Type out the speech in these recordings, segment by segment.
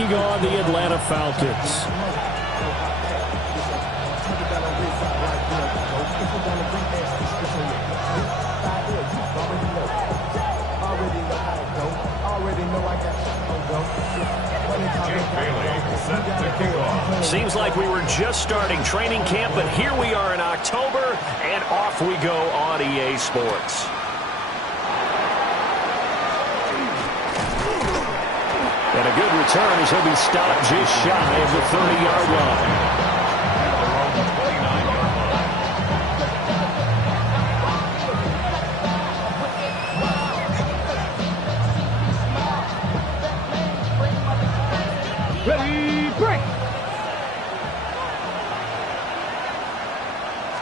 taking on the Atlanta Falcons. Seems like we were just starting training camp, but here we are in October, and off we go on EA Sports. And a good return as he'll be stopped just shy of the 30-yard line. Ready, break.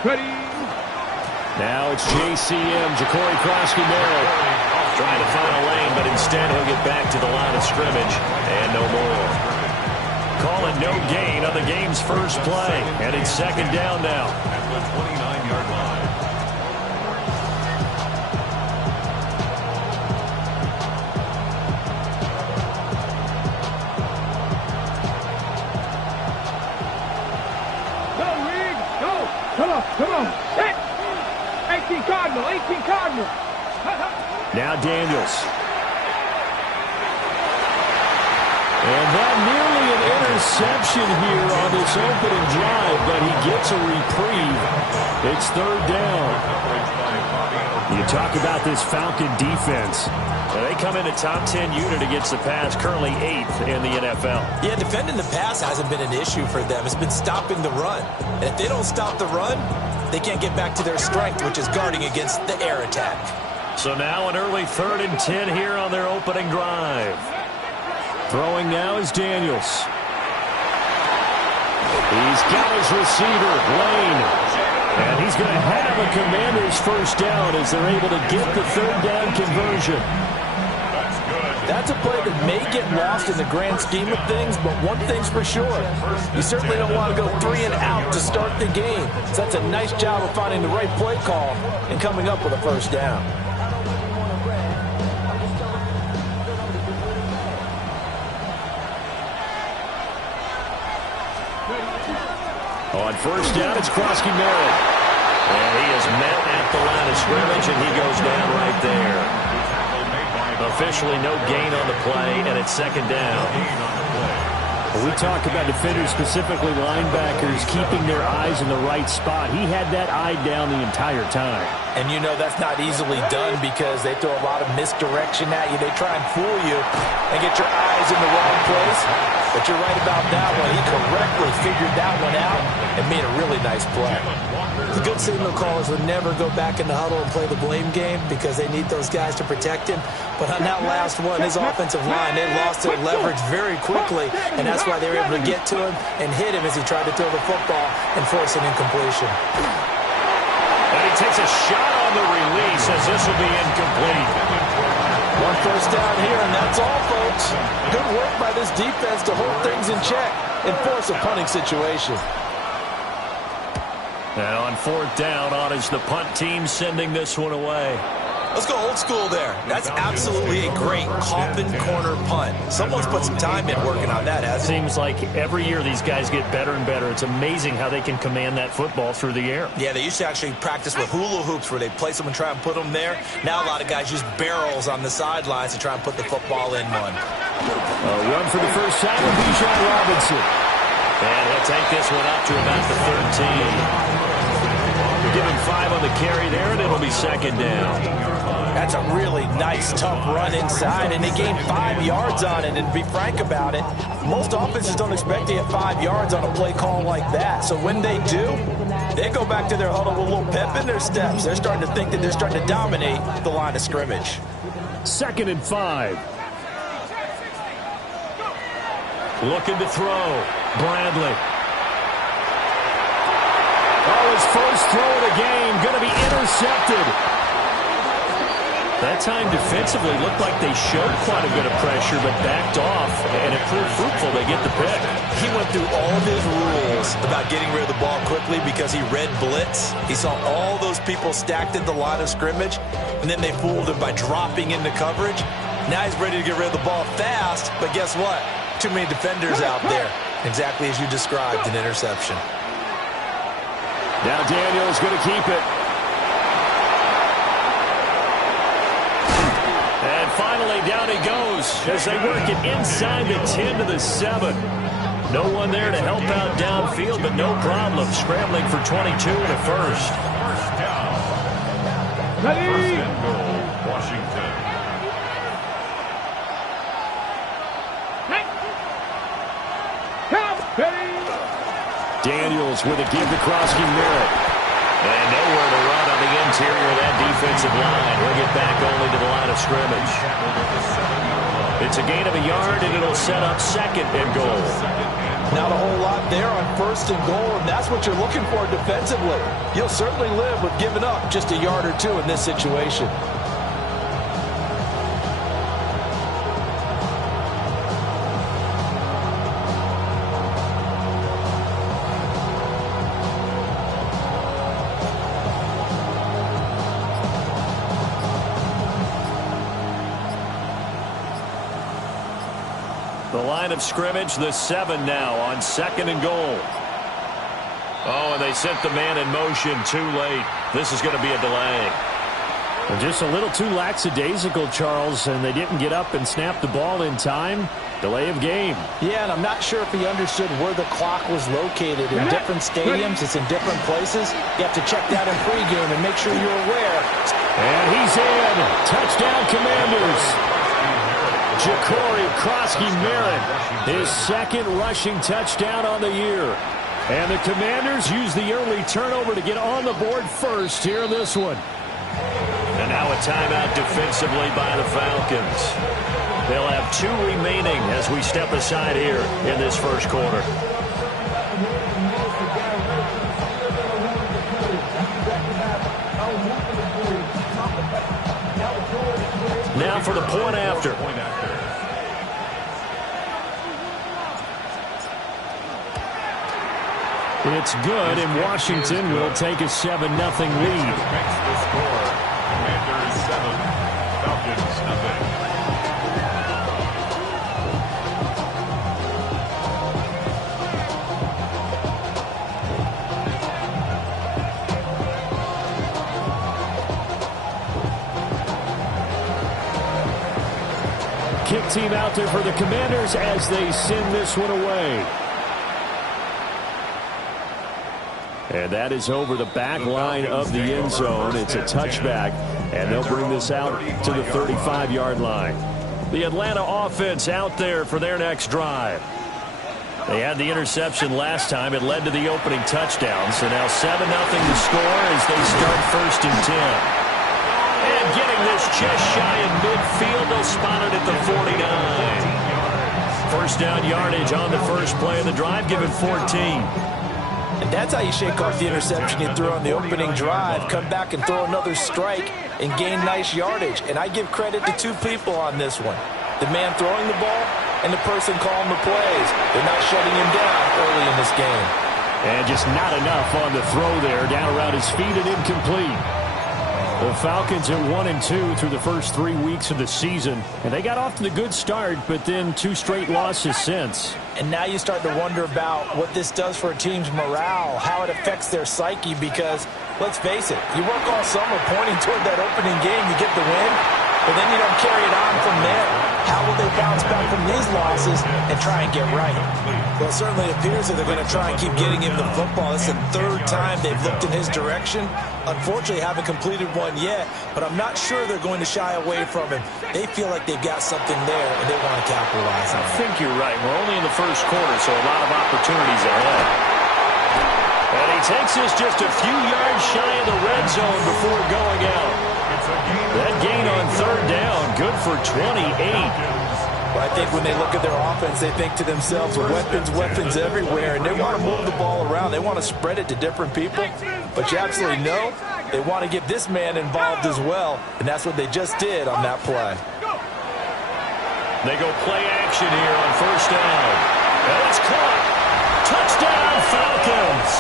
Ready. Now it's JCM, Ja'Cory Krosky-Merritt. Trying to find a lane, but instead he'll get back to the line of scrimmage. And no more. Calling no gain on the game's first play. And it's second down now. At the 29-yard line. Come on. 18 Cardinal. Now Daniels. And that nearly an interception here on this opening drive, but he gets a reprieve. It's third down. You talk about this Falcon defense. They come in a top 10 unit against the pass, currently 8th in the NFL. Yeah, defending the pass hasn't been an issue for them. It's been stopping the run. And if they don't stop the run, they can't get back to their strength, which is guarding against the air attack. So now an early 3rd and 10 here on their opening drive. Throwing now is Daniels. He's got his receiver, Lane. And he's going to have a Commander's first down as they're able to get the third down conversion. That's a play that may get lost in the grand scheme of things, but one thing's for sure. You certainly don't want to go 3 and out to start the game. So that's a nice job of finding the right play call and coming up with a first down. On first down, it's Krosky-Merritt. And he is met at the line of scrimmage, and he goes down right there. Officially no gain on the play, and it's second down. We talk about defenders, specifically linebackers, keeping their eyes in the right spot. He had that eye down the entire time. And you know that's not easily done because they throw a lot of misdirection at you. They try and fool you and get your eyes in the wrong place. But you're right about that one. He correctly figured that one out and made a really nice play. The good signal callers would never go back in the huddle and play the blame game because they need those guys to protect him. But on that last one, his offensive line, they lost their leverage very quickly, and that's why they were able to get to him and hit him as he tried to throw the football and force an incompletion. And he takes a shot on the release as this will be incomplete. One first down here, and that's all, folks. Good work by this defense to hold things in check and force a punting situation. And on fourth down, on is the punt team sending this one away. Let's go old school there. That's absolutely a great coffin corner punt. Someone's put some time in working on that, hasn't it? Seems like every year these guys get better and better. It's amazing how they can command that football through the air. Yeah, they used to actually practice with hula hoops where they place them and try and put them there. Now a lot of guys use barrels on the sidelines to try and put the football in one. A run for the first time with Bijan Robinson. And he'll take this one up to about the 13. Give him 5 on the carry there, and it'll be second down. That's a really nice, tough run inside, and they gained 5 yards on it. And to be frank about it, most offenses don't expect to get 5 yards on a play call like that. So when they do, they go back to their huddle with a little pep in their steps. They're starting to think that they're starting to dominate the line of scrimmage. 2nd and 5. Looking to throw. Bradley. Oh, his first throw of the game, going to be intercepted. That time defensively looked like they showed quite a bit of pressure, but backed off, and it proved fruitful. They get the pick. He went through all of his rules about getting rid of the ball quickly because he read blitz. He saw all those people stacked at the line of scrimmage, and then they fooled him by dropping into coverage. Now he's ready to get rid of the ball fast, but guess what? Too many defenders out there. Exactly as you described, an interception. Now Daniel's going to keep it. And finally, down he goes as they work it inside the 10 to the 7. No one there to help out downfield, but no problem. Scrambling for 22 in the first. First down. Ready? First and goal, Washington. Daniels with a give to Krosky Merritt. And nowhere to run on the interior of that defensive line. He'll get back only to the line of scrimmage. It's a gain of a yard, and it'll set up second and goal. Not a whole lot there on first and goal, and that's what you're looking for defensively. You'll certainly live with giving up just a yard or two in this situation. The line of scrimmage, the 7 now on second and goal. Oh, and they sent the man in motion too late. This is going to be a delay. Well, just a little too lackadaisical, Charles, and they didn't get up and snap the ball in time. Delay of game. Yeah, and I'm not sure if he understood where the clock was located. In different stadiums, it's in different places. You have to check that in pregame and make sure you're aware. And he's in. Touchdown, Commanders. Ja'Cory Krosky-Merritt, his second rushing touchdown on the year. And the Commanders use the early turnover to get on the board first here in this one. And now a timeout defensively by the Falcons. They'll have 2 remaining as we step aside here in this first quarter. Now for the point after. It's good, and Washington will take a 7-0 lead. Makes the score. Commanders 7, Falcons nothing. Kick team out there for the Commanders as they send this one away. And that is over the back line of the end zone. It's a touchback, and they'll bring this out to the 35-yard line. The Atlanta offense out there for their next drive. They had the interception last time. It led to the opening touchdown. So now 7-0 the score as they start first and 10. And getting this just shy of midfield, they'll spot it at the 49. First down yardage on the first play of the drive, given 14. And that's how you shake off the interception you threw on the opening drive. Come back and throw another strike and gain nice yardage. And I give credit to 2 people on this one. The man throwing the ball and the person calling the plays. They're not shutting him down early in this game. And just not enough on the throw there. Down around his feet and incomplete. The Falcons are 1-2 through the first 3 weeks of the season. And they got off to the good start, but then 2 straight losses since. And now you start to wonder about what this does for a team's morale, how it affects their psyche, because, let's face it, you work all summer pointing toward that opening game, you get the win, but then you don't carry it on from there. How will they bounce back from these losses and try and get right? Well, it certainly appears that they're going to try and keep getting him the football. It's the 3rd time they've looked in his direction. Unfortunately, haven't completed one yet, but I'm not sure they're going to shy away from him. They feel like they've got something there, and they want to capitalize on it. I think you're right. We're only in the first quarter, so a lot of opportunities ahead. And he takes us just a few yards shy of the red zone before going out. That gain on 3rd down, good for 28. Well, I think when they look at their offense, they think to themselves, weapons everywhere, and they want to move the ball around. They want to spread it to different people, but you absolutely know they want to get this man involved as well, and that's what they just did on that play. They go play action here on first down. And it's caught. Touchdown, Falcons.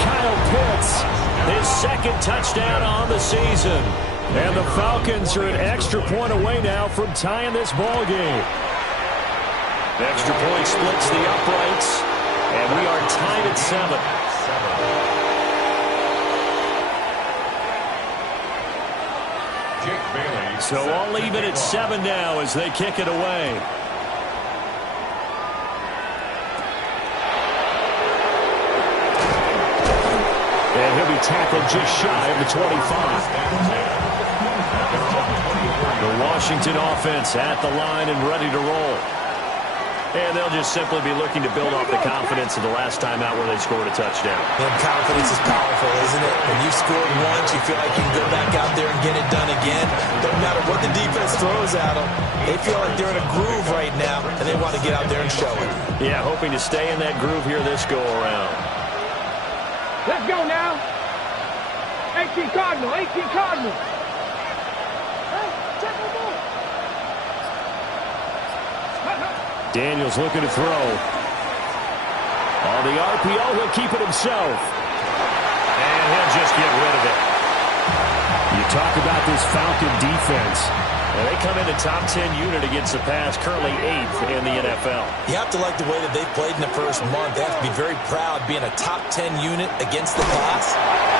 Kyle Pitts, his 2nd touchdown on the season. And the Falcons are an extra point away now from tying this ball game. The extra point splits the uprights, and we are tied at 7. So all even at 7 now as they kick it away. And he'll be tackled just shy of the 25. The Washington offense at the line and ready to roll. And they'll just simply be looking to build off the confidence of the last time out where they scored a touchdown. And confidence is powerful, isn't it? When you've scored once, you feel like you can go back out there and get it done again. Doesn't matter what the defense throws at them. They feel like they're in a groove right now, and they want to get out there and show it. Yeah, hoping to stay in that groove here this go-around. Let's go now. 18 Cardinal, 18 Cardinal. Daniels looking to throw. On the RPO, he'll keep it himself. And he'll just get rid of it. You talk about this Falcon defense. And they come in the top 10 unit against the pass, currently 8th in the NFL. You have to like the way that they've played in the first month. They have to be very proud being a top 10 unit against the pass.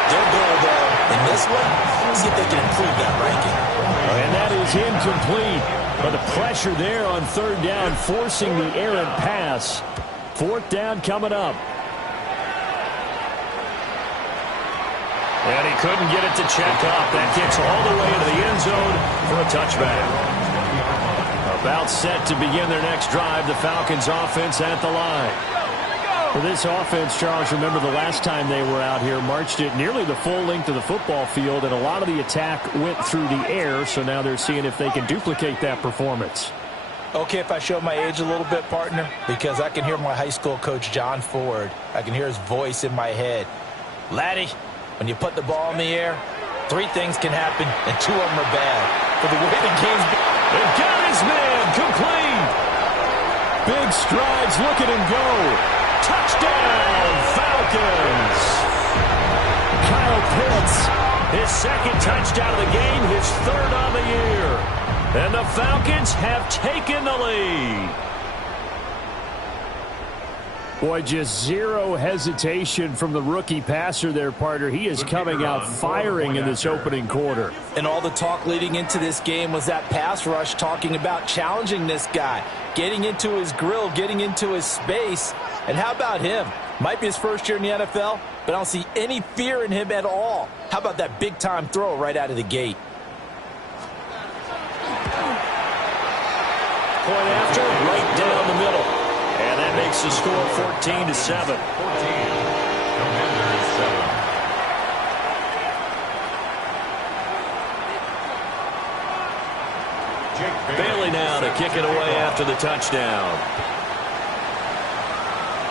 Their goal, though, in this one, see if they can improve that ranking. And that is incomplete. But the pressure there on 3rd down, forcing the errant pass. 4th down coming up. And he couldn't get it to check up. That kicks all the way into the end zone for a touchback. About set to begin their next drive, the Falcons offense at the line. For this offense, Charles, remember the last time they were out here, marched it nearly the full length of the football field, and a lot of the attack went through the air, so now they're seeing if they can duplicate that performance. Okay, if I show my age a little bit, partner, because I can hear my high school coach, John Ford. I can hear his voice in my head. Laddie, when you put the ball in the air, 3 things can happen, and 2 of them are bad. For the way the game's been. They've got his man complete. Big strides, look at him go. Touchdown, Falcons. Kyle Pitts, his 2nd touchdown of the game, his 3rd on the year. And the Falcons have taken the lead. Boy, just zero hesitation from the rookie passer there, partner. He is coming out firing in this opening quarter. And all the talk leading into this game was that pass rush talking about challenging this guy, getting into his grill, getting into his space. And how about him? Might be his first year in the NFL, but I don't see any fear in him at all. How about that big-time throw right out of the gate? Point after, right down the middle. And that makes the score 14-7. Bailey now to kick it away after the touchdown.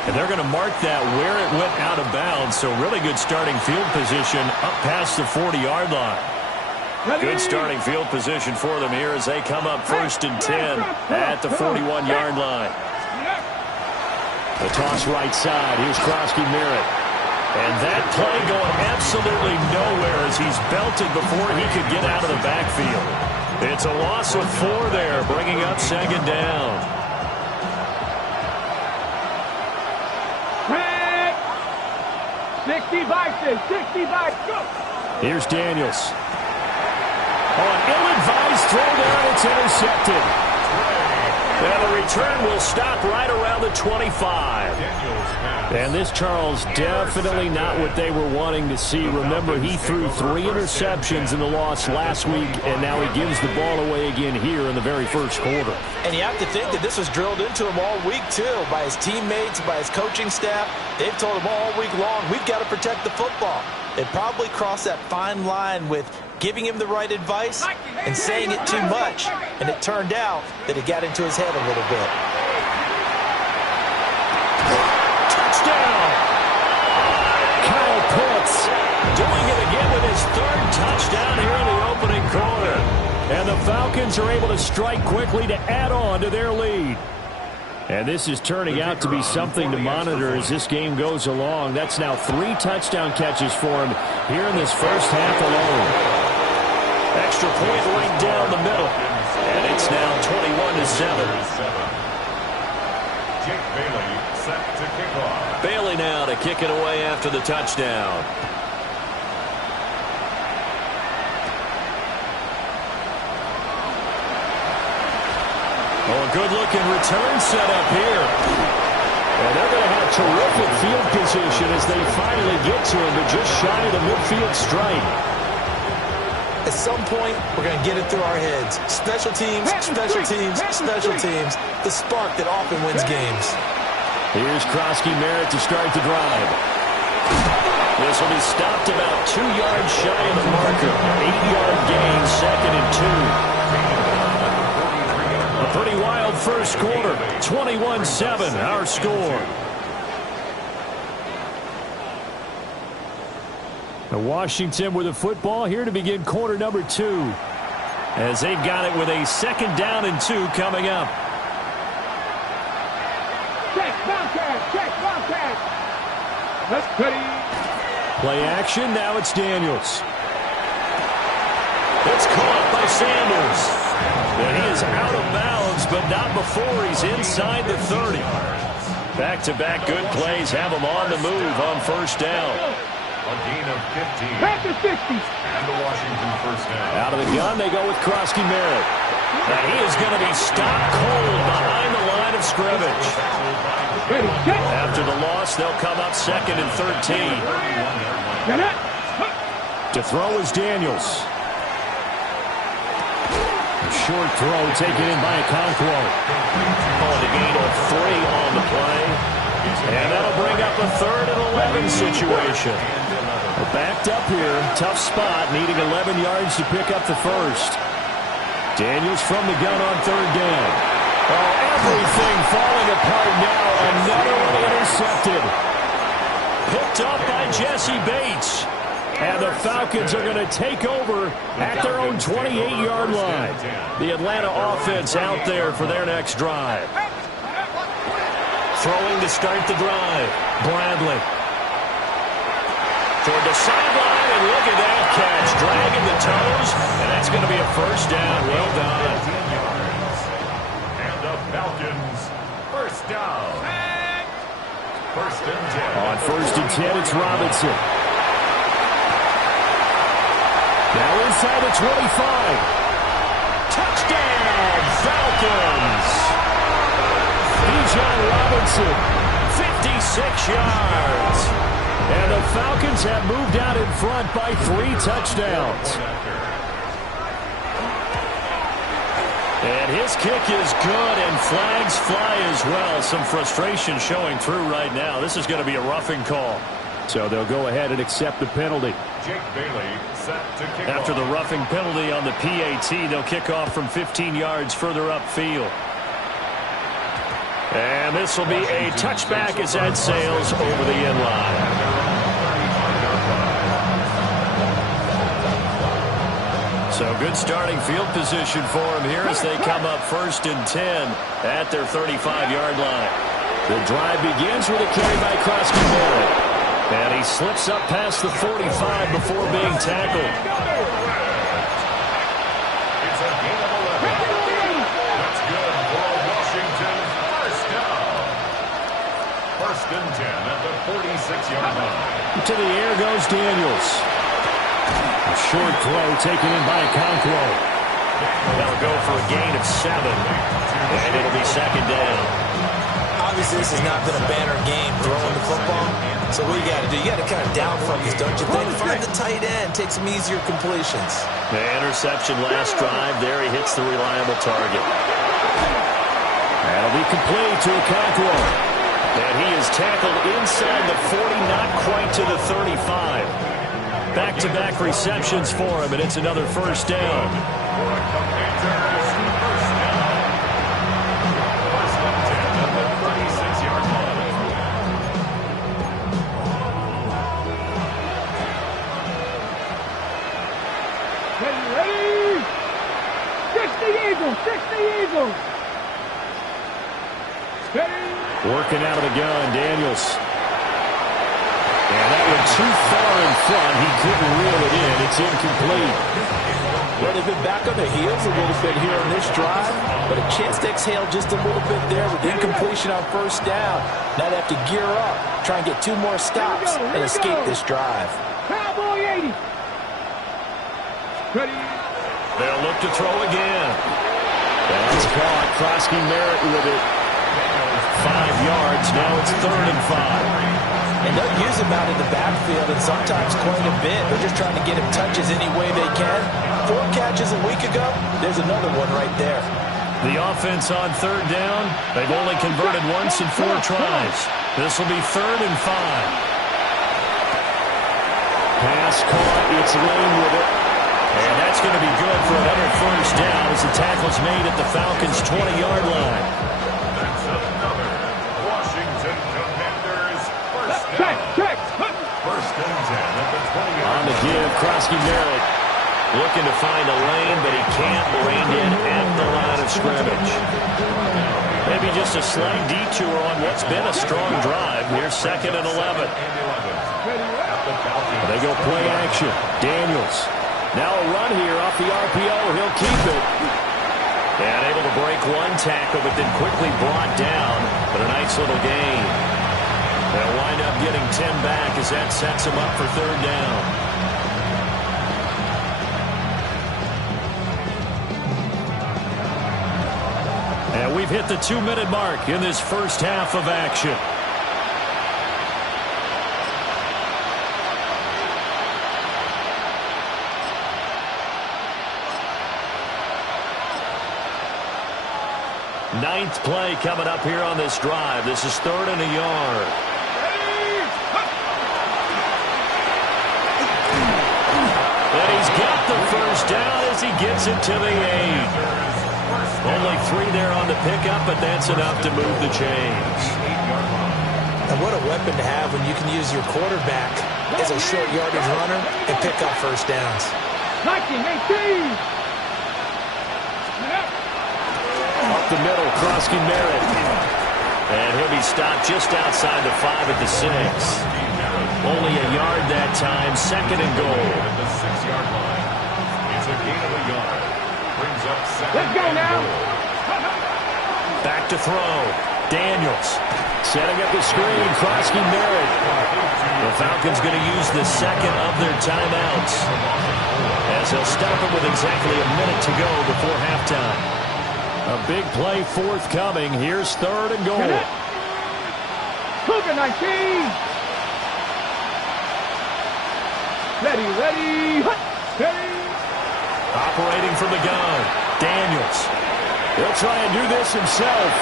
And they're going to mark that where it went out of bounds. So really good starting field position up past the 40-yard line. Good starting field position for them here as they come up 1st and 10 at the 41-yard line. The toss right side. Here's Krosky Merritt. And that play going absolutely nowhere as he's belted before he could get out of the backfield. It's a loss of 4 there, bringing up 2nd down. 60 Vikings, 60 Vikings, go! Here's Daniels. On ill-advised throw there, it's intercepted. And the return will stop right around the 25. And this, Charles, definitely not what they were wanting to see. Remember, he threw 3 interceptions in the loss last week, and now he gives the ball away again here in the very first quarter. And you have to think that this was drilled into him all week, too, by his teammates, by his coaching staff. They've told him all week long, we've got to protect the football. They probably crossed that fine line with giving him the right advice and saying it too much, and it turned out that it got into his head a little bit. Touchdown! Kyle Pitts doing it again with his 3rd touchdown here in the opening quarter. And the Falcons are able to strike quickly to add on to their lead. And this is turning out to be something to monitor as this game goes along. That's now 3 touchdown catches for him here in this first half alone. Extra point right down the middle. And it's now 21-7. Jake Bailey set to kick off. Bailey now to kick it away after the touchdown. Oh, a good-looking return set up here. And they're going to have terrific field position as they finally get to him, but just shy of the midfield stripe. At some point, we're going to get it through our heads. Special teams, special teams, special teams. The spark that often wins games. Here's Krosky-Merritt to start the drive. This will be stopped about 2 yards shy of the marker. 8-yard gain, 2nd and 2. A pretty wild first quarter. 21-7, our score. Washington with the football here to begin quarter number 2. As they've got it with a 2nd down and 2 coming up. Check, Bobcat, check, Bobcat. That's pretty. Play action, now it's Daniels. It's caught by Sanders. And he is out of bounds, but not before he's inside the 30. Back-to-back good plays have him on the move on first down. A gain of 15. Back to 60. And the Washington first down. Out of the gun, they go with Krosky-Merritt. And he is going to be stopped cold behind the line of scrimmage. Ready, check. After the loss, they'll come up 2nd and 13. Get it. To throw is Daniels. Short throw taken in by Okonkwo. On the gain of 3 on the play. And that'll bring up a 3rd and 11 situation. Backed up here, tough spot, needing 11 yards to pick up the first. Daniels from the gun on 3rd down. Oh, everything falling apart now. Another one intercepted. Picked up by Jesse Bates. And the Falcons are going to take over at their own 28-yard line. The Atlanta offense out there for their next drive. Throwing to start the drive. Bradley. Toward the sideline, and look at that catch. Dragging the toes, and that's going to be a first down. Well done. And the Falcons first down. First and 10. On first and 10, it's Robinson. Now inside the 25. Touchdown, Falcons. Bijan Robinson, 56 yards. and the Falcons have moved out in front by 3 touchdowns. And his kick is good, and flags fly as well. Some frustration showing through right now. This is going to be a roughing call. So they'll go ahead and accept the penalty. Jake Bailey set to kick After off. the roughing penalty on the PAT, they'll kick off from 15 yards further upfield. And this will be a touchback as that sails over the end line. So good starting field position for him here as they come up first and 10 at their 35-yard line. The drive begins with a carry by Krosky-Merritt. And he slips up past the 45 before being tackled. It's a gain of 11. That's good for Washington. First down. First and 10 at the 46-yard line. To the air goes Daniels. A short throw taken in by Okonkwo. That'll go for a gain of 7. And it'll be second down. Obviously, this has not been a banner game throwing the football. So what you got to do, you got to kind of down focus, don't you think? Find the tight end, take some easier completions. The interception last drive. There he hits the reliable target. That'll be complete to Okonkwo. And he is tackled inside the 40, not quite to the 35. Back-to-back receptions for him, and it's another first down. Ready? 60 Eagles, 60 Eagles. Steady. Working out of the gun, Daniels. And that one too far in front. He couldn't reel it in. It's incomplete. Well, they've been back on their heels a little bit here on this drive, but a chance to exhale just a little bit there with incompletion on first down. Now they have to gear up, try and get 2 more stops, and escape this drive. Cowboy 80. Ready. They'll look to throw again. That's caught. Krosky Merritt with it. 5 yards. Now it's 3rd and 5. And they'll use him out in the backfield, and sometimes quite a bit. They're just trying to get him touches any way they can. 4 catches a week ago. There's another one right there. The offense on 3rd down. They've only converted once in 4 tries. This will be 3rd and 5. Pass caught. It's Lane with it. And that's going to be good for another 1st down as the tackle's made at the Falcons' 20-yard line. That's another Washington Commanders first down. Check. 1st and 10 at the 20-yard On the give, Krosky Merritt looking to find a lane, but he can't rein in at the line of scrimmage. Maybe just a slight detour on what's been a strong drive. Here's 2nd and 11. They go play action. Daniels. Now a run here off the RPO. He'll keep it. And able to break 1 tackle, but then quickly brought down. But a nice little gain. They'll wind up getting 10 back as that sets him up for 3rd down. And we've hit the 2-minute mark in this first half of action. Ninth play coming up here on this drive. This is 3rd and a yard. And he's got the 1st down as he gets it to the 8. Only 3 there on the pickup, but that's enough to move the chains. And what a weapon to have when you can use your quarterback as a short yardage runner and pick up 1st downs. 19, 18. Up the middle, Krosky Merritt. And he'll be stopped just outside the 5 at the 6. Only a yard that time, 2nd and goal. At the 6-yard line. It's a gain of a yard. Brings up 2nd. Let's go now. Back to throw. Daniels setting up the screen. Krosky Merritt. The Falcons going to use the 2nd of their timeouts as they'll stop it with exactly a minute to go before halftime. A big play forthcoming. Here's 3rd and goal. Cougar 19. Ready. Operating from the gun. Daniels. He'll try and do this himself.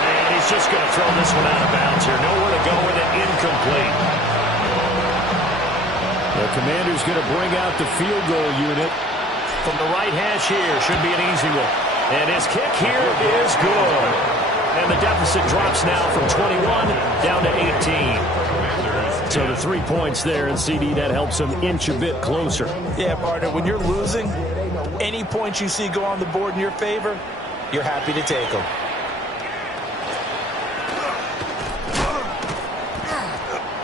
And he's just going to throw this one out of bounds here. Nowhere to go with it. Incomplete. The Commander's going to bring out the field goal unit. From the right hash here. Should be an easy one. And his kick here is good. And the deficit drops now from 21 down to 18. So the 3 points there, and CD, that helps him inch a bit closer. Yeah, partner, when you're losing, any points you see go on the board in your favor, you're happy to take them.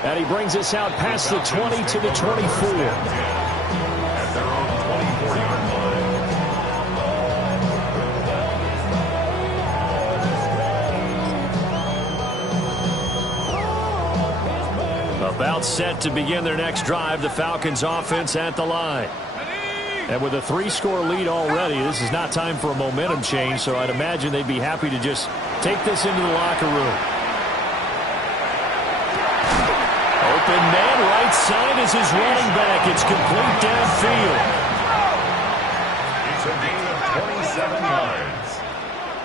And he brings us out past the 20 to the 24. At their own 24-yard line. About set to begin their next drive, the Falcons offense at the line. And with a 3-score lead already, this is not time for a momentum change, so I'd imagine they'd be happy to just take this into the locker room. Open man, right side is his running back. It's complete downfield. It's a gain of 27 yards.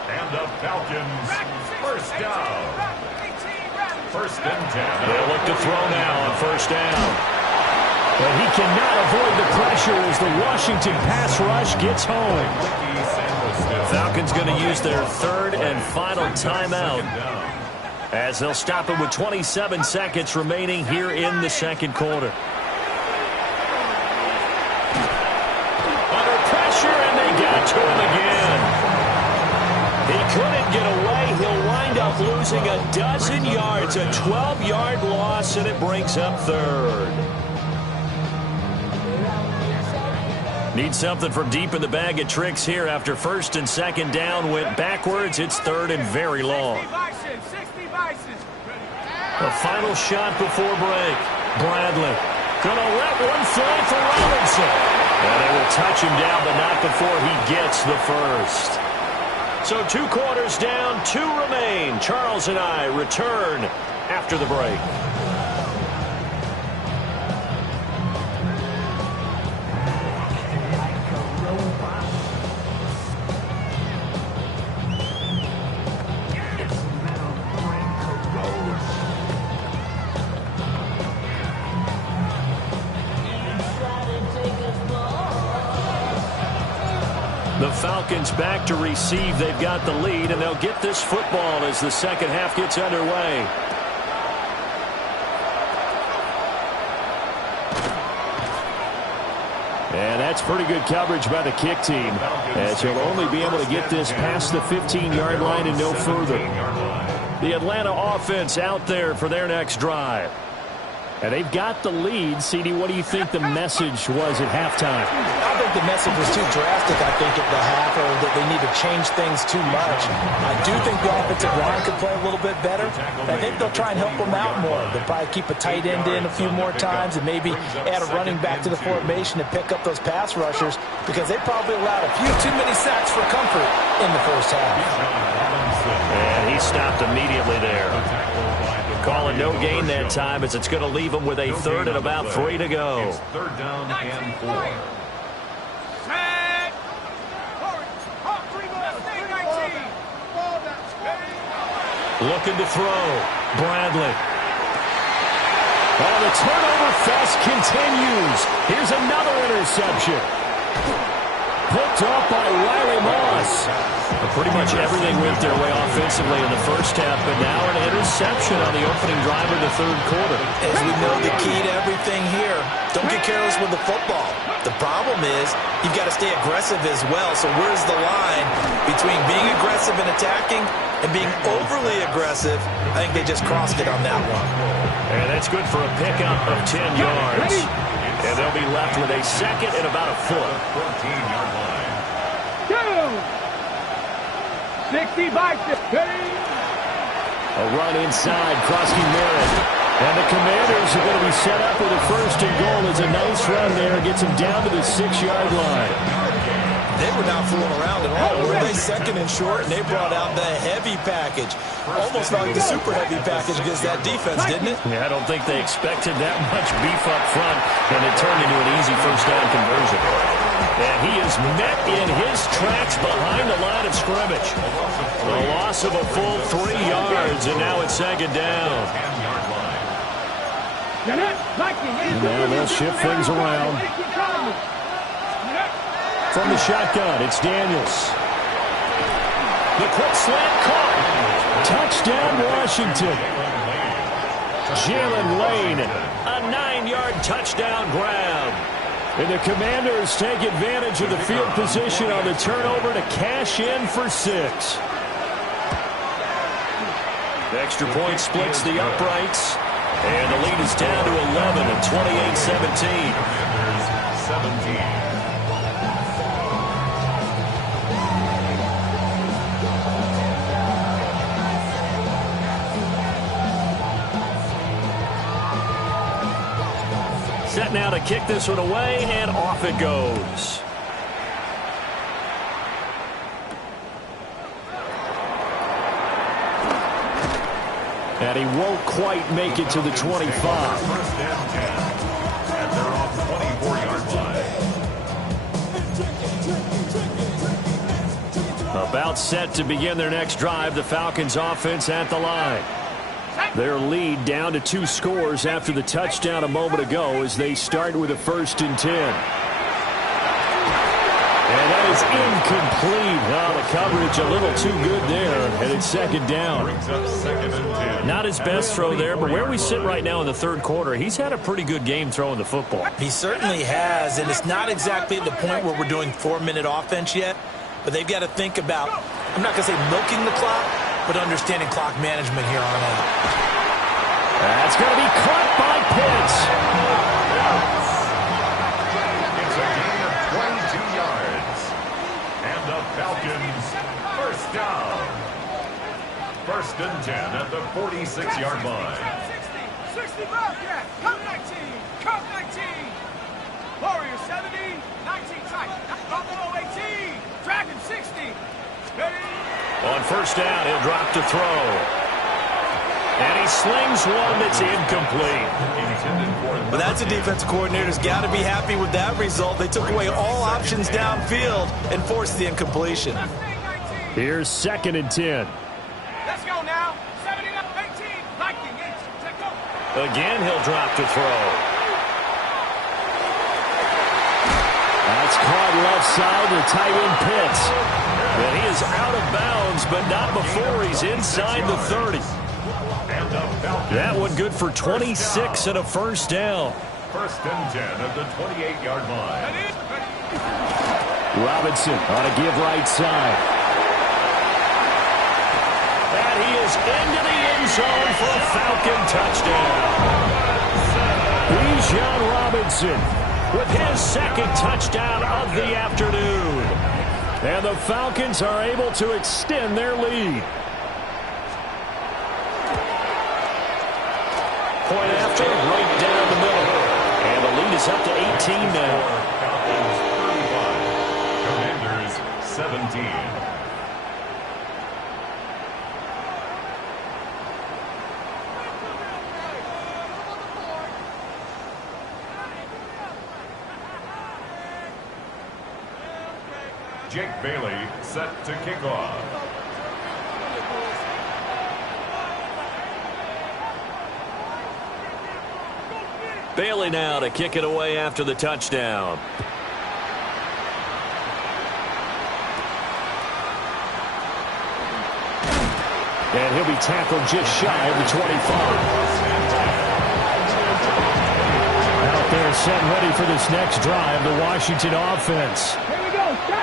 And the Falcons, 1st down. 1st and 10. They'll look to throw now on 1st down. But he cannot avoid the pressure as the Washington pass rush gets home. Falcons going to use their 3rd and final timeout as they'll stop it with 27 seconds remaining here in the 2nd quarter. Under pressure, and they got to him again. He couldn't get away. He'll wind up losing a dozen yards, a 12-yard loss, and it brings up 3rd. Need something from deep in the bag of tricks here after first and second down went backwards. It's third and very long. 60 vices. A final shot before break. Bradley gonna let one fly for Robinson. And they will touch him down, but not before he gets the first. So 2 quarters down, 2 remain. Charles and I return after the break. The Falcons back to receive. They've got the lead, and they'll get this football as the second half gets underway. And that's pretty good coverage by the kick team, as he'll only be able to get this past the 15-yard line and no further. The Atlanta offense out there for their next drive. And they've got the lead. CD, what do you think the message was at halftime? I think the message was too drastic, I think, at the half, or that they need to change things too much. I do think the offensive line could play a little bit better. I think they'll try and help them out more. They'll probably keep a tight end in a few more times and maybe add a running back to the formation to pick up those pass rushers, because they probably allowed a few too many sacks for comfort in the first half. And he stopped immediately there. Calling no gain that time, as it's going to leave them with a third and about 3 to go. It's third down and 4. Set. Looking to throw. Bradley. Oh, the turnover fest continues. Here's another interception. Picked off by Riley Moss. Pretty much everything went their way offensively in the first half, but now an interception on the opening drive of the third quarter. As we know, the key to everything here, don't get careless with the football. The problem is you've got to stay aggressive as well. So where's the line between being aggressive and attacking and being overly aggressive? I think they just crossed it on that one. And that's good for a pickup of 10 yards. And they'll be left with a second and about a foot. 14-yard line. 60 vices. A run inside, Krosky Merritt. And the Commanders are going to be set up with a first and goal. It's a nice run there. Gets them down to the 6-yard line. They were not fooling around at all, were they? Second and short, and they brought out the heavy package. Almost like the super heavy package against that defense, didn't it? Yeah, I don't think they expected that much beef up front, and it turned into an easy first down conversion. And he is met in his tracks behind the line of scrimmage. The loss of a full 3 yards, and now it's second down. Now they'll shift things around. From the shotgun, it's Daniels. The quick slant caught. Touchdown, Washington. Jalen Lane, a 9-yard touchdown grab. And the Commanders take advantage of the field position on the turnover to cash in for 6. The extra point splits the uprights. And the lead is down to 11 at 28-17. 17. Set now to kick this one away, and off it goes. And he won't quite make it to the 25. First and 10. And they're off 24-yard line. About set to begin their next drive, the Falcons offense at the line. Their lead down to 2 scores after the touchdown a moment ago as they start with a first and 10. And that is incomplete. Oh, the coverage a little too good there, and it's second down. Brings up second and 10. Not his best throw there, but where we sit right now in the third quarter, he's had a pretty good game throwing the football. He certainly has, and it's not exactly at the point where we're doing 4-minute offense yet, but they've got to think about, I'm not going to say milking the clock, but understanding clock management here on out. That's going to be caught by Pitts. It's a gain of and 10 at the 46-yard line. 60 Bobcat, come 19, come 19. Warrior 70, 19 tight. Buffalo 18, Dragon 60. Ready? On first down, he'll drop to throw. And he slings one that's incomplete. But that's a defense coordinator's got to be happy with that result. They took away all options downfield and forced the incompletion. Here's 2nd and 10. Let's go now. 79, 18, Lightning, 8, take go. Again, he'll drop to throw. That's caught left side to tight end Pitts. And he is out of bounds, but not before he's inside the 30. That one good for 26 and a first down. 1st and 10 at the 28-yard line. Robinson on a give right side. And he is into the end zone for a Falcon touchdown. Bijan Robinson with his 2nd touchdown of the afternoon. And the Falcons are able to extend their lead. Point after, right down the middle. And the lead is up to 18 now. Falcons 35, Commanders 17. Jake Bailey set to kick off. Bailey now to kick it away after the touchdown. And he'll be tackled just shy of the 25. Out there set and ready for this next drive, the Washington offense.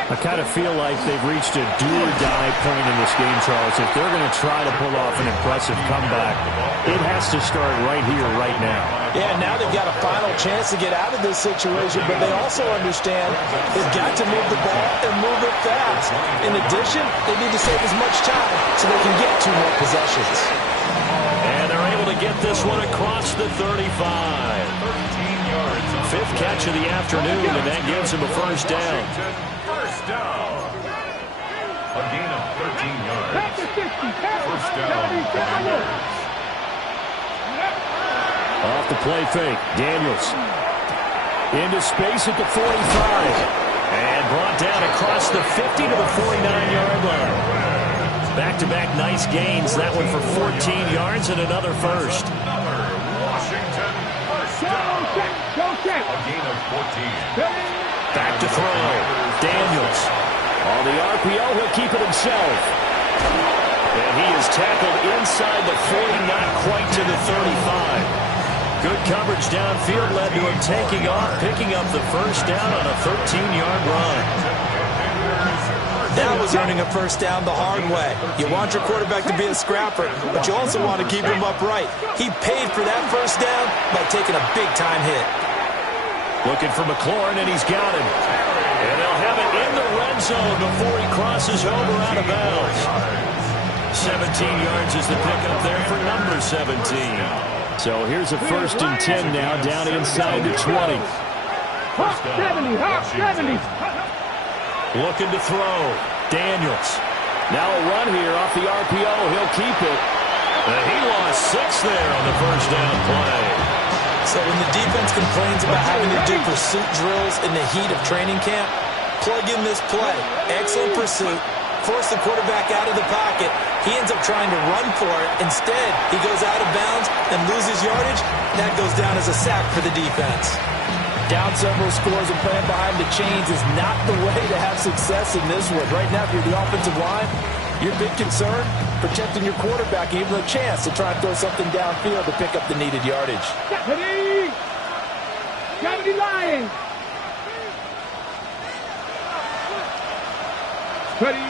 I kind of feel like they've reached a do-or-die point in this game, Charles. If they're going to try to pull off an impressive comeback, it has to start right here, right now. Yeah, now they've got a final chance to get out of this situation, but they also understand they've got to move the ball and move it fast. In addition, they need to save as much time so they can get 2 more possessions. And they're able to get this one across the 35. 5th catch of the afternoon, and that gives him a first down. First down. A gain of 13 yards. First down, Commanders. Off the play fake, Daniels. Into space at the 45. And brought down across the 50 to the 49-yard line. Back-to-back nice gains. That one for 14 yards and another first. Washington, first down. A gain of 14. Back to throw. Daniels. On the RPO, he'll keep it himself. And he is tackled inside the 40, not quite to the 35. Good coverage downfield led to him taking off, picking up the first down on a 13-yard run. That was earning a first down the hard way. You want your quarterback to be a scrapper, but you also want to keep him upright. He paid for that first down by taking a big-time hit. Looking for McLaurin, and he's got him. And they'll have it in the red zone before he crosses over out of bounds. 17 yards is the pickup there for number 17. So here's a 1st and 10 now, down inside the 20. 70. Looking to throw. Daniels. Now a run here off the RPO. He'll keep it. And he lost 6 there on the first down play. So when the defense complains about having to do pursuit drills in the heat of training camp, plug in this play. Excellent pursuit. Force the quarterback out of the pocket. He ends up trying to run for it. Instead, he goes out of bounds and loses yardage. That goes down as a sack for the defense. Down several scores and playing behind the chains is not the way to have success in this one. Right now, if you're the offensive line, your big concern, protecting your quarterback and giving him a chance to try and throw something downfield to pick up the needed yardage. Ready? Lions. Ready?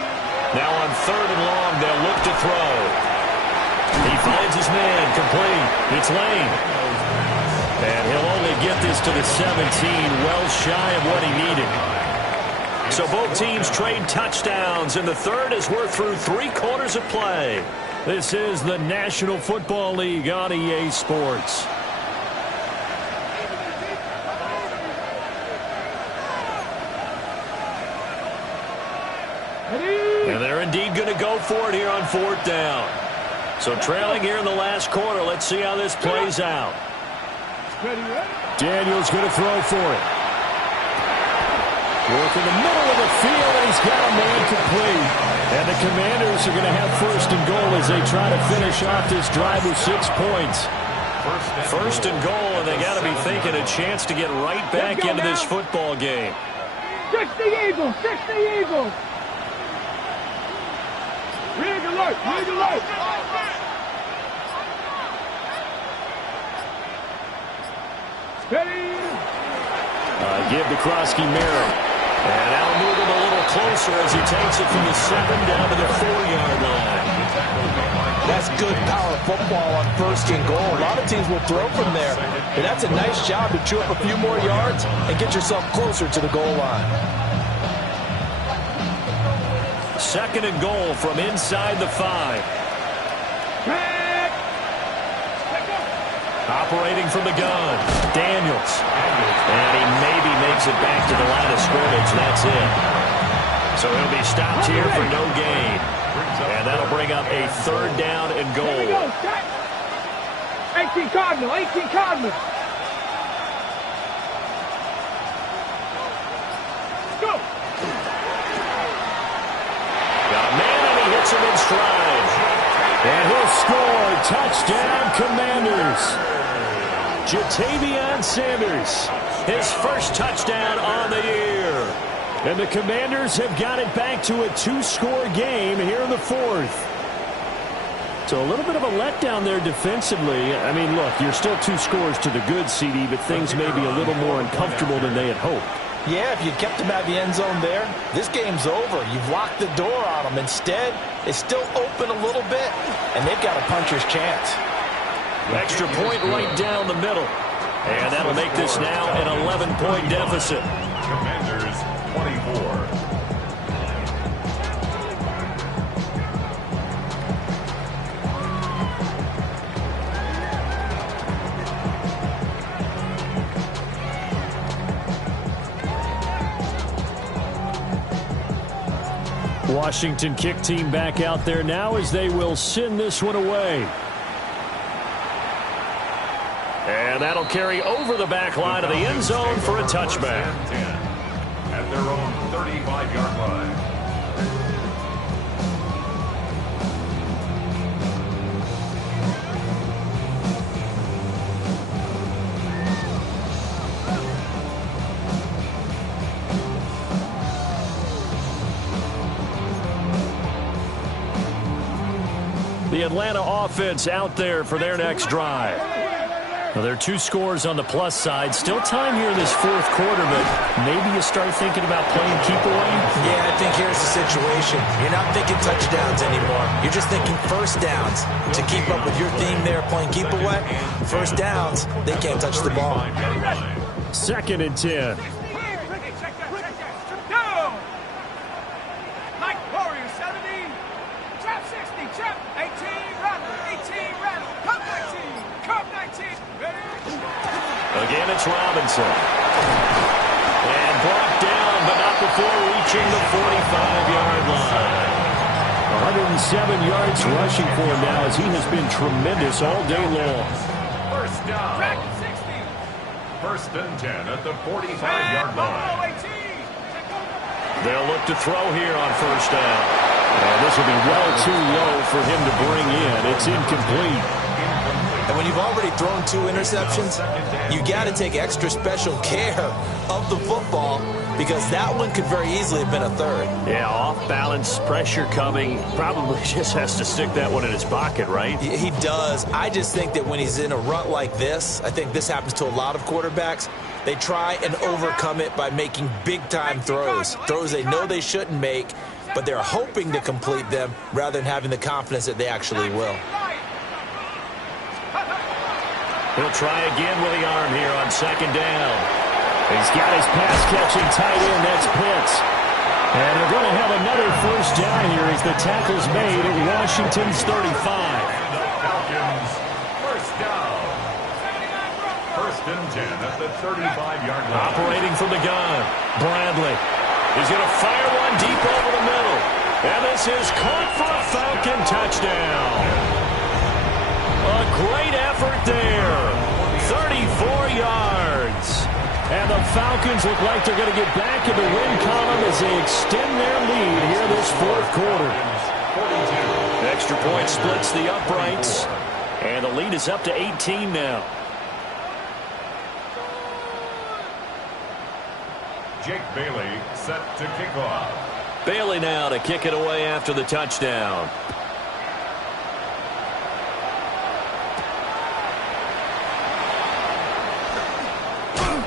Now on 3rd and long, they'll look to throw. He finds his man, complete. It's Lane. And he'll only get this to the 17, well shy of what he needed. So both teams trade touchdowns, and the third as we're through 3 quarters of play. This is the National Football League on EA Sports. And they're indeed going to go for it here on 4th down. So trailing here in the last quarter. Let's see how this plays out. Daniels going to throw for it. Work in the middle of the field, and he's got a man complete. And the Commanders are going to have 1st and goal as they try to finish off this drive with 6 points. 1st and goal, and they got to be thinking a chance to get right back into this football game. 60 Eagles, 60 Eagles. Rig alert, rig alert. Steady. Give to Krosky-Merritt. And now move him a little closer as he takes it from the 7 down to the 4-yard line. That's good power football on 1st and goal. A lot of teams will throw from there. And that's a nice job to chew up a few more yards and get yourself closer to the goal line. 2nd and goal from inside the 5. Operating from the gun, Daniels. And he maybe makes it back to the line of scrimmage. That's it. So he'll be stopped here for no gain. And that'll bring up a 3rd down and goal. 18 Cardinal, 18 Cardinal. Go. Got a man, and he hits him in stride. And he'll score. Touchdown, Commanders. Jatavion Sanders, his 1st touchdown on the year. And the Commanders have got it back to a 2-score game here in the 4th. So a little bit of a letdown there defensively. I mean, look, you're still 2 scores to the good, CD, but things may be a little more uncomfortable than they had hoped. Yeah, if you'd kept them at the end zone there, this game's over. You've locked the door on them. Instead, it's still open a little bit, and they've got a puncher's chance. Extra point right down the middle. And that'll make this now an 11-point deficit. Commanders 24. Washington kick team back out there now as they will send this one away. And that'll carry over the back line of the end zone for a touchback. At their own 35-yard line. The Atlanta offense out there for their next drive. Well, there are 2 scores on the plus side. Still time here in this 4th quarter, but maybe you start thinking about playing keep away? Yeah, I think here's the situation. You're not thinking touchdowns anymore. You're just thinking 1st downs. To keep up with your theme there, playing keep away, 1st downs, they can't touch the ball. 2nd and 10. Like Warrior 70. Trap 60. Trap 18. Rattle. 18. Rattle. Cup 19. Cup 19. Ready? Again, it's Robinson. And brought down, but not before reaching the 45-yard line. 107 yards rushing for him now as he has been tremendous all day long. 1st down. Track 60. 1st and 10 at the 45-yard line. They'll look to throw here on 1st down. And this will be well too low for him to bring in. It's incomplete. And when you've already thrown 2 interceptions, you got to take extra special care of the football because that one could very easily have been a 3rd. Yeah, off-balance, pressure coming. Probably just has to stick that one in his pocket, right? He does. I just think that when he's in a rut like this, I think this happens to a lot of quarterbacks, they try and overcome it by making big-time throws. Throws they know they shouldn't make, but they're hoping to complete them rather than having the confidence that they actually will. He'll try again with the arm here on 2nd down. He's got his pass-catching tight end. That's Pitts. And they're going to have another first down here as the tackle's made at Washington's 35. The Falcons, first down. First and 10 at the 35-yard line. Operating from the gun. Bradley. He's going to fire one deep over the middle. And this is caught for a Falcon touchdown. A great effort there. 34 yards. And the Falcons look like they're going to get back in the win column as they extend their lead here this fourth quarter. Extra point splits the uprights. And the lead is up to 18 now. Jake Bailey set to kick off. Bailey now to kick it away after the touchdown.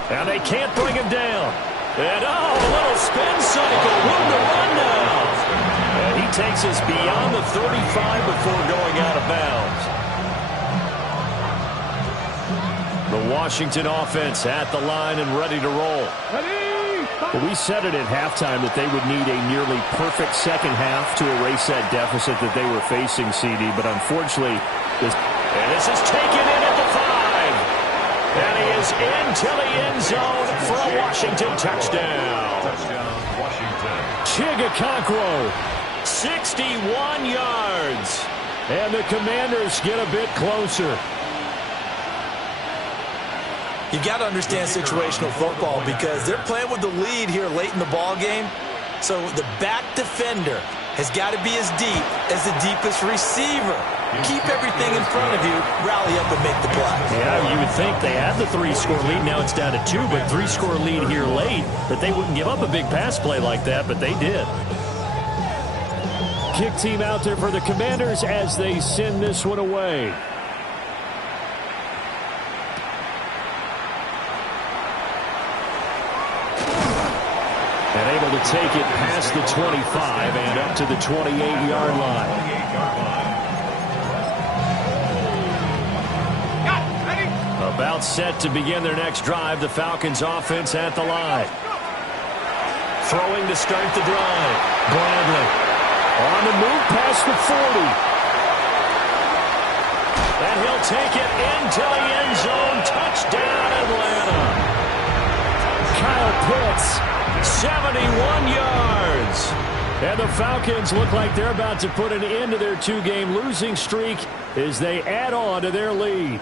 And they can't bring him down. And a little spin cycle. Room to run now. And he takes us beyond the 35 before going out of bounds. The Washington offense at the line and ready to roll. Well, we said it at halftime that they would need a nearly perfect second half to erase that deficit that they were facing, CD. But unfortunately, this is taken in at the 5. And he is into the end zone for a Washington touchdown. Touchdown, Washington. Chigakakro, 61 yards. and the Commanders get a bit closer. You got to understand situational football because they're playing with the lead here late in the ball game. So the back defender has got to be as deep as the deepest receiver. Keep everything in front of you, rally up and make the play. Yeah, you would think they had the 3-score lead. Now it's down to 2, but 3-score lead here late, that they wouldn't give up a big pass play like that, but they did. Kick team out there for the Commanders as they send this one away. And able to take it past the 25 and up to the 28-yard line. About set to begin their next drive. The Falcons offense at the line. Throwing to start the drive. Bradley on the move past the 40. And he'll take it into the end zone. Touchdown, Atlanta. Kyle Pitts, 71 yards. And the Falcons look like they're about to put an end to their 2-game losing streak as they add on to their lead.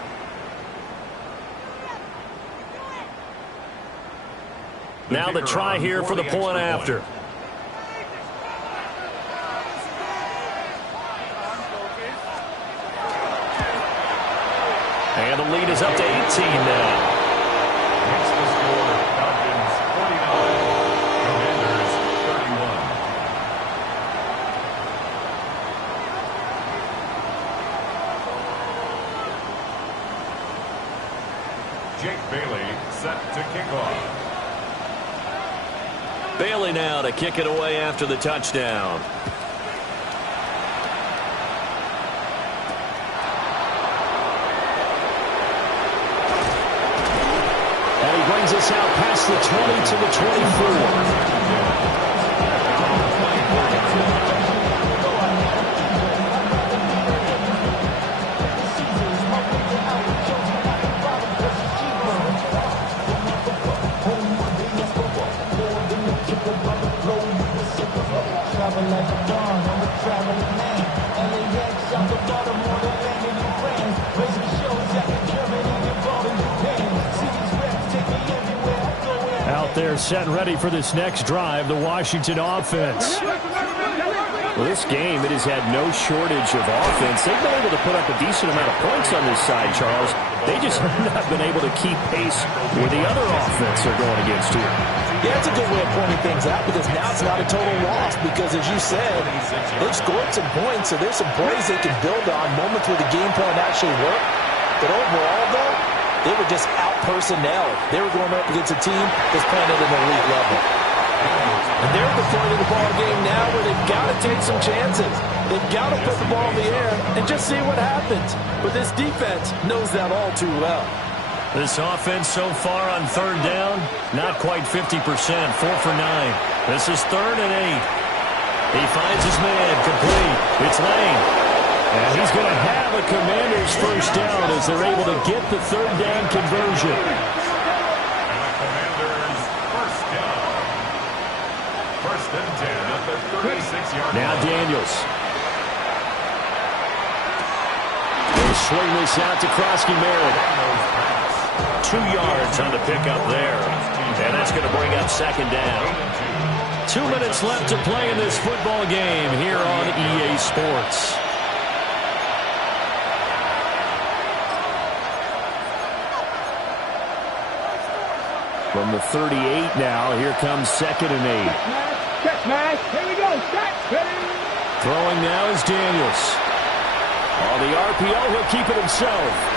Now the try here for the point after. And the lead is up to 18 now. Makes the score, Falcons 49, Commanders 31. Jake Bailey set to kick off. Bailey now to kick it away after the touchdown. And he brings us out past the 20 to the 24. Out there set and ready for this next drive, the Washington offense. Well, this game, it has had no shortage of offense. They've been able to put up a decent amount of points on this side, Charles. They just have not been able to keep pace with the other offense they're going against here. Yeah, it's a good way of pointing things out because now it's not a total loss because, as you said, they've scored some points, so there's some plays they can build on, moments where the game plan actually worked. But overall, though, they were just out-personnel. They were going up against a team that's playing at an elite level. And they're at the point of the ball game now where they've got to take some chances. They've got to put the ball in the air and just see what happens. But this defense knows that all too well. This offense so far on third down, not quite 50%, 4 for 9. This is 3rd and 8. He finds his man, complete. It's Lane. And he's going to have a Commanders first down as they're able to get the third down conversion. And a Commanders first down. 1st and 10 at the 36-yard line. Now Daniels. They swing this out to Krosky-Merritt. 2 yards on the pickup there. And that's going to bring up 2nd down. 2 minutes left to play in this football game here on EA Sports. From the 38 now, here comes 2nd and 8. Check, smash. Here we go. Check. Throwing now is Daniels. On the RPO, he'll keep it himself.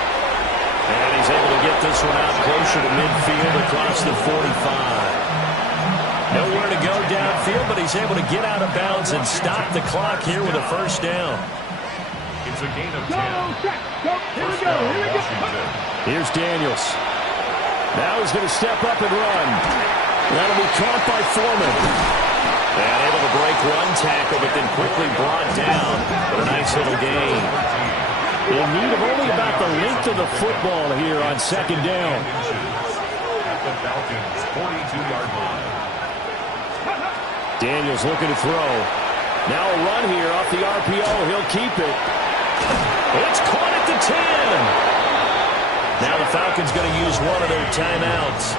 And he's able to get this one out closer to midfield across the 45. Nowhere to go downfield, but he's able to get out of bounds and stop the clock here with a first down. It's a gain of 10. Go. Here we go. Here's Daniels. Now he's going to step up and run. That'll be caught by Foreman. And able to break one tackle, but then quickly brought down for a nice little gain. In need of only about the length of the football here on 2nd down. At the Falcons' 42-yard line. Daniels looking to throw. Now a run here off the RPO. He'll keep it. It's caught at the 10. Now the Falcons going to use one of their timeouts.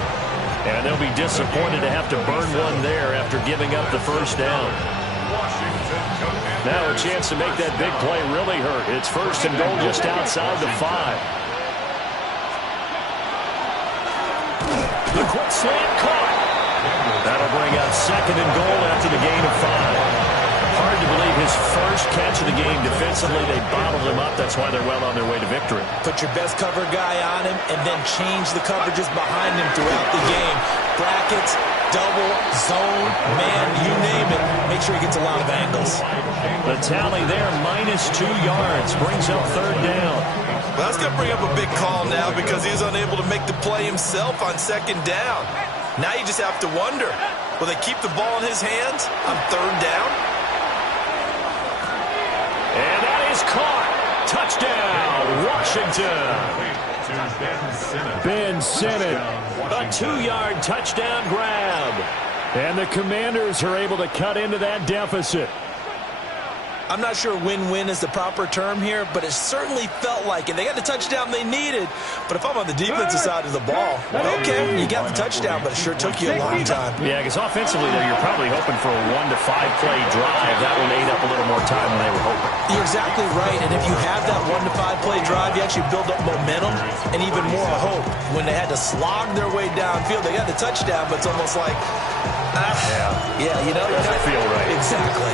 And they'll be disappointed to have to burn one there after giving up the first down. Now a chance to make that big play really hurt. It's 1st and goal just outside the 5. The quick slant caught. That'll bring out 2nd and goal after the gain of 5. Hard to believe his first catch of the game defensively. They bottled him up. That's why they're well on their way to victory. Put your best cover guy on him and then change the coverages behind him throughout the game. Brackets, double, zone, man, you name it. Make sure he gets a lot of angles. The tally there, -2 yards. Brings up 3rd down. Well, that's going to bring up a big call now because he's unable to make the play himself on 2nd down. Now you just have to wonder, will they keep the ball in his hands on 3rd down? And that is caught. Touchdown, Washington. Ben Sinnott, a 2-yard touchdown grab. And the Commanders are able to cut into that deficit. I'm not sure win-win is the proper term here, but it certainly felt like it. They got the touchdown they needed, but if I'm on the defensive side of the ball, okay, you got the touchdown, but it sure took you a long time. Yeah, because offensively, though, you're probably hoping for a 1 to 5 play drive. That one ate up a little more time than they were hoping. You're exactly right, and if you have that 1 to 5 play drive, you actually build up momentum and even more hope. When they had to slog their way downfield, they got the touchdown, but it's almost like, you know, doesn't feel right. Exactly.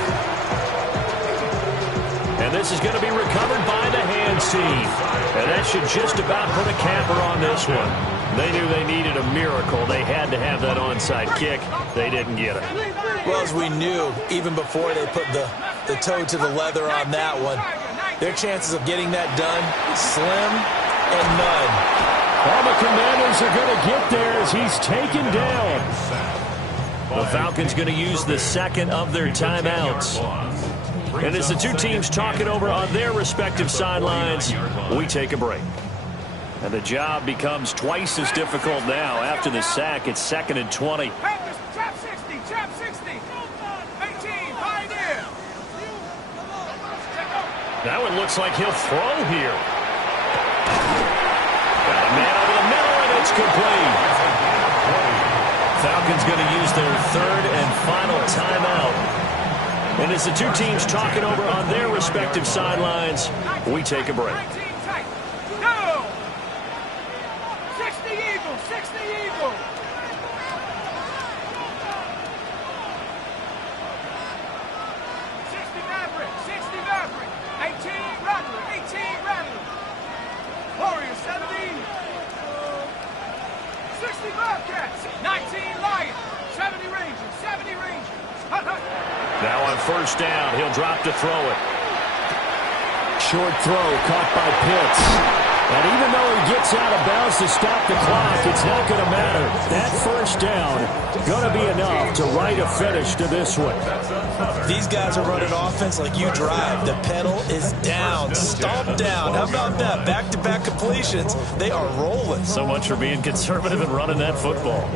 And this is going to be recovered by the hands team. And that should just about put a capper on this one. They knew they needed a miracle. They had to have that onside kick. They didn't get it. Well, as we knew, even before they put the toe to the leather on that one, their chances of getting that done, slim and none. All the Commanders are going to get there as he's taken down. The Falcons going to use the 2nd of their timeouts. And as the two teams talk it over on their respective sidelines, we take a break. And the job becomes twice as difficult now. After the sack, it's 2nd and 20. Trap 60, trap 60. 18, pioneer. That one looks like he'll throw here. Got a man over the middle, and it's complete. Falcons going to use their 3rd and final timeout. And as the two teams talk it over on their respective sidelines, we take a break. 19 tight. No. 60 Eagles, 60 Eagles. 60 Maverick, 60 Maverick. 18 Rattler, 18 Rattler. Warriors, 70. 60 Bobcats, 19 Lions, 70 Rangers, 70 Rangers. Now on 1st down, he'll drop to throw it. Short throw caught by Pitts. And even though he gets out of bounds to stop the clock. It's not going to matter. That first down going to be enough to write a finish to this one. These guys are running offense like you drive. The pedal is down, stomp down. How about that? Back-to-back completions. They are rolling. So much for being conservative and running that football.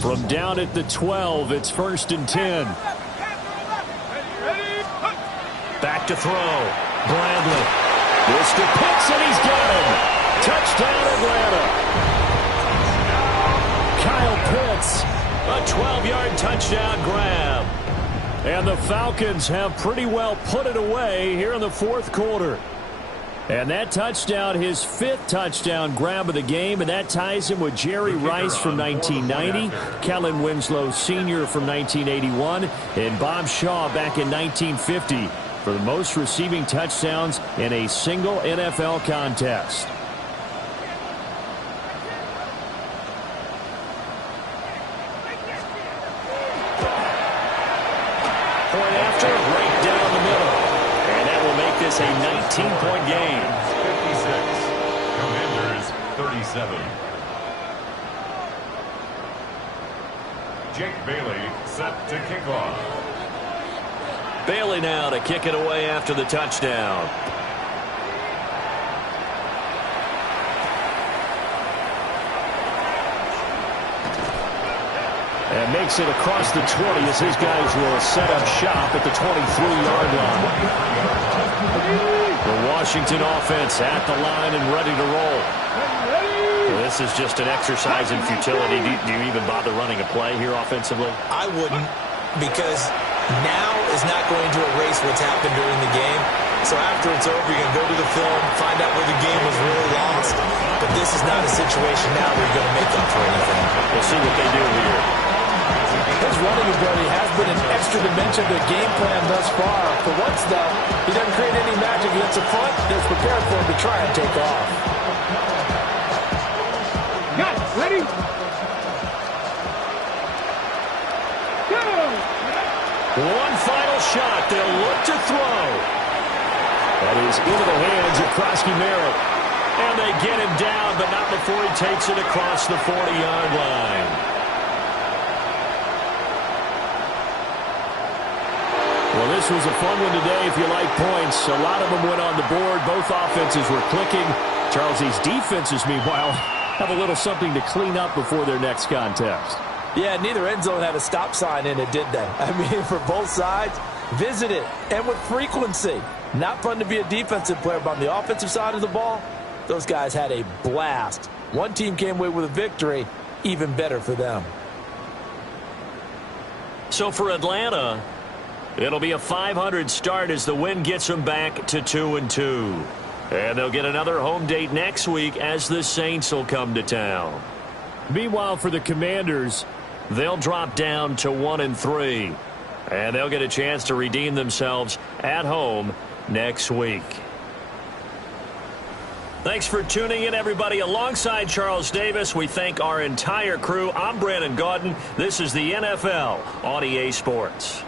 From down at the 12, it's 1st and 10. Back to throw. Bradley. Mr. Pitts, and he's got him. Touchdown, Atlanta. Kyle Pitts, a 12-yard touchdown grab. And the Falcons have pretty well put it away here in the 4th quarter. And that touchdown, his 5th touchdown grab of the game, and that ties him with Jerry Rice from 1990, Kellen Winslow Sr. from 1981, and Bob Shaw back in 1950 for the most receiving touchdowns in a single NFL contest. Point after, right down the middle. And that will make this a 19-point game. 56. Commanders 37. Jake Bailey set to kick off. Bailey now to kick it away after the touchdown. And makes it across the 20 as his guys will set up shop at the 23-yard line. The Washington offense at the line and ready to roll. Well, this is just an exercise in futility. Do you even bother running a play here offensively? I wouldn't, because now is not going to erase what's happened during the game. So after it's over, you're going to go to the film, find out where the game was really lost. But this is not a situation now where you're going to make up for anything. We'll see what they do here. His running ability has been an extra dimension to the game plan thus far. For once, though, he doesn't create any magic against the front. They're prepared for him to try and take off. Got it. Ready? Go! One final shot. They'll look to throw. That is into the hands of Krosky Merritt. And they get him down, but not before he takes it across the 40-yard line. Well, this was a fun one today if you like points. A lot of them went on the board. Both offenses were clicking. Charles, these defenses, meanwhile, have a little something to clean up before their next contest. Yeah, neither end zone had a stop sign in it, did they? I mean, for both sides, visit it, and with frequency. Not fun to be a defensive player, but on the offensive side of the ball, those guys had a blast. One team came away with a victory, even better for them. So for Atlanta, it'll be a 500 start as the win gets them back to 2-2. And they'll get another home date next week as the Saints will come to town. Meanwhile, for the Commanders, they'll drop down to 1-3. And they'll get a chance to redeem themselves at home next week. Thanks for tuning in, everybody. Alongside Charles Davis, we thank our entire crew. I'm Brandon Gaudin. This is the NFL on EA Sports.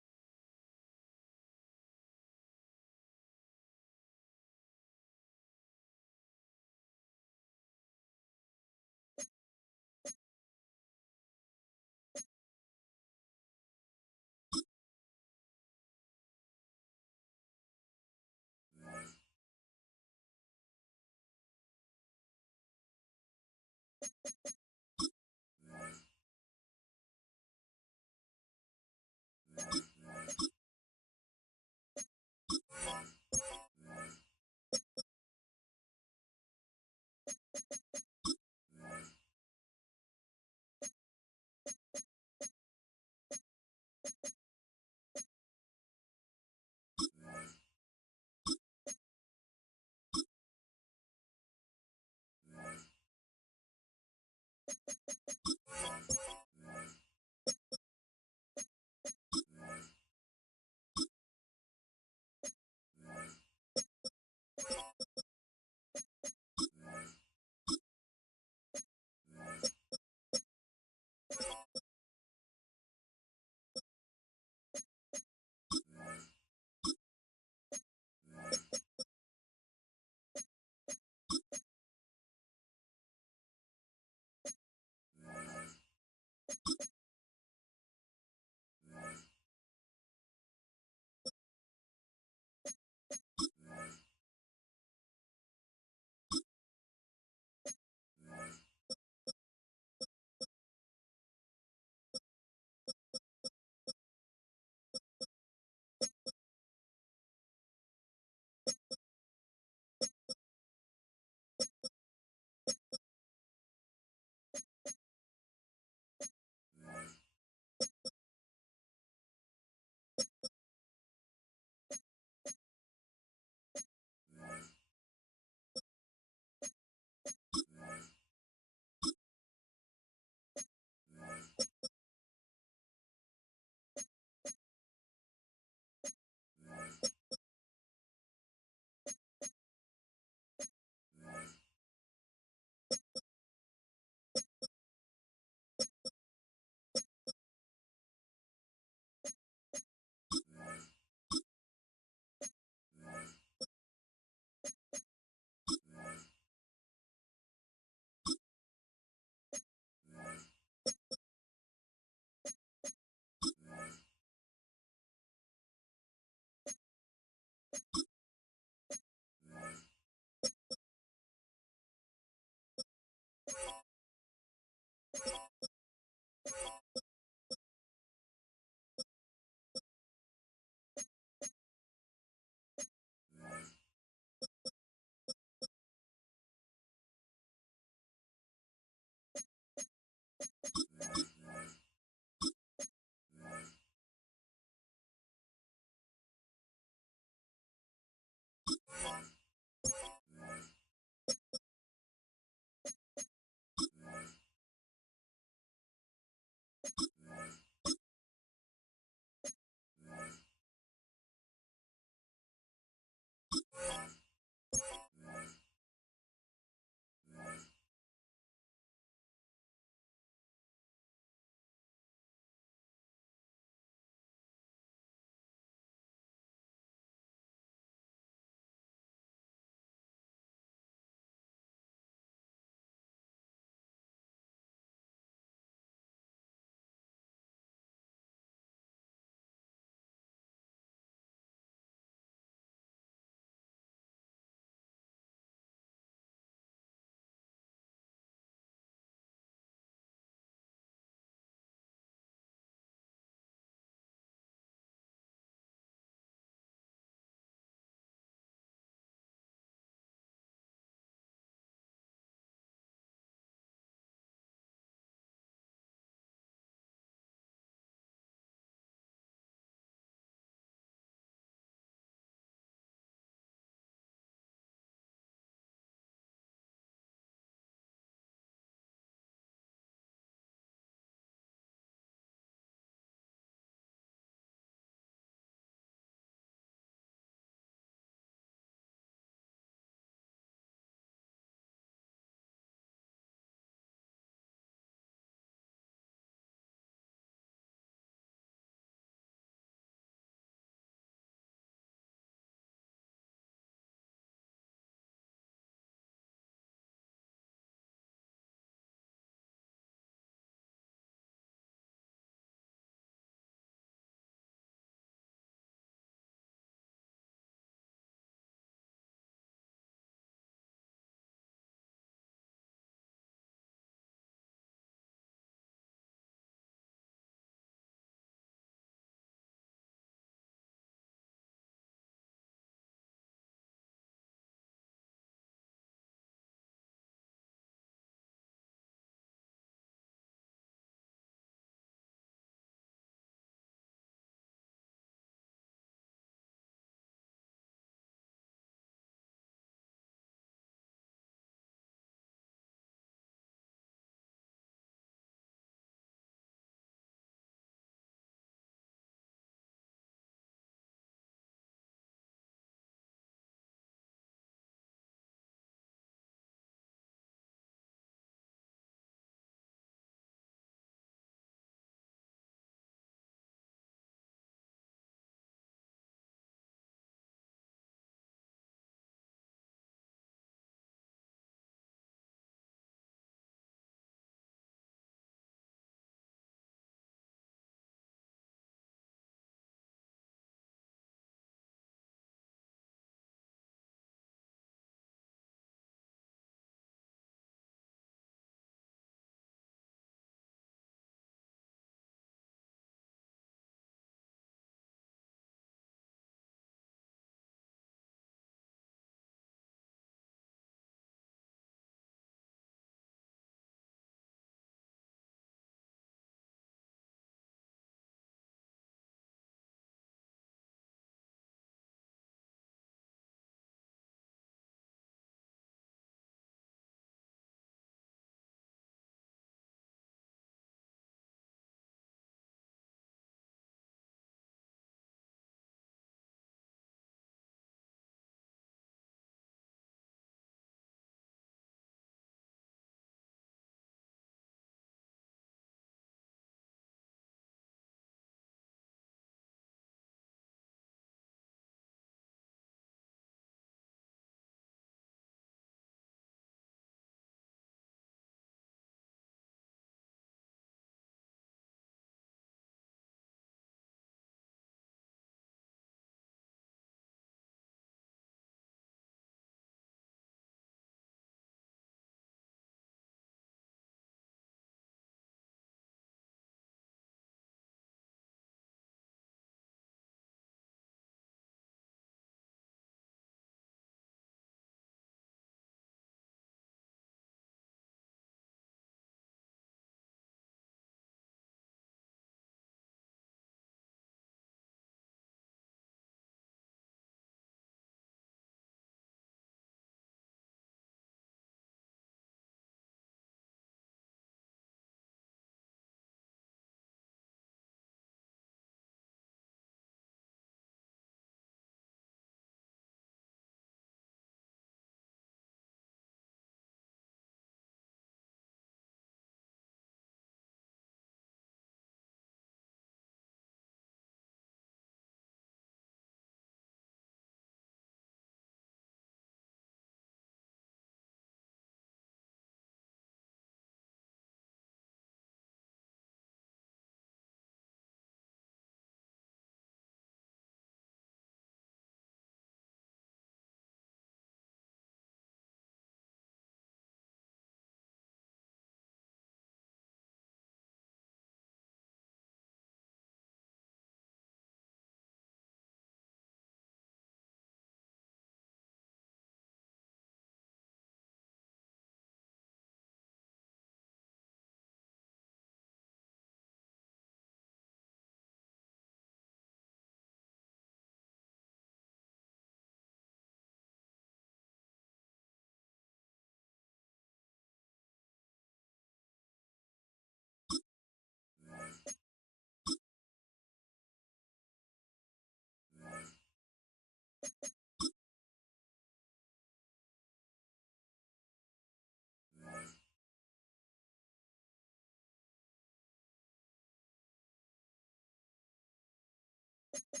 You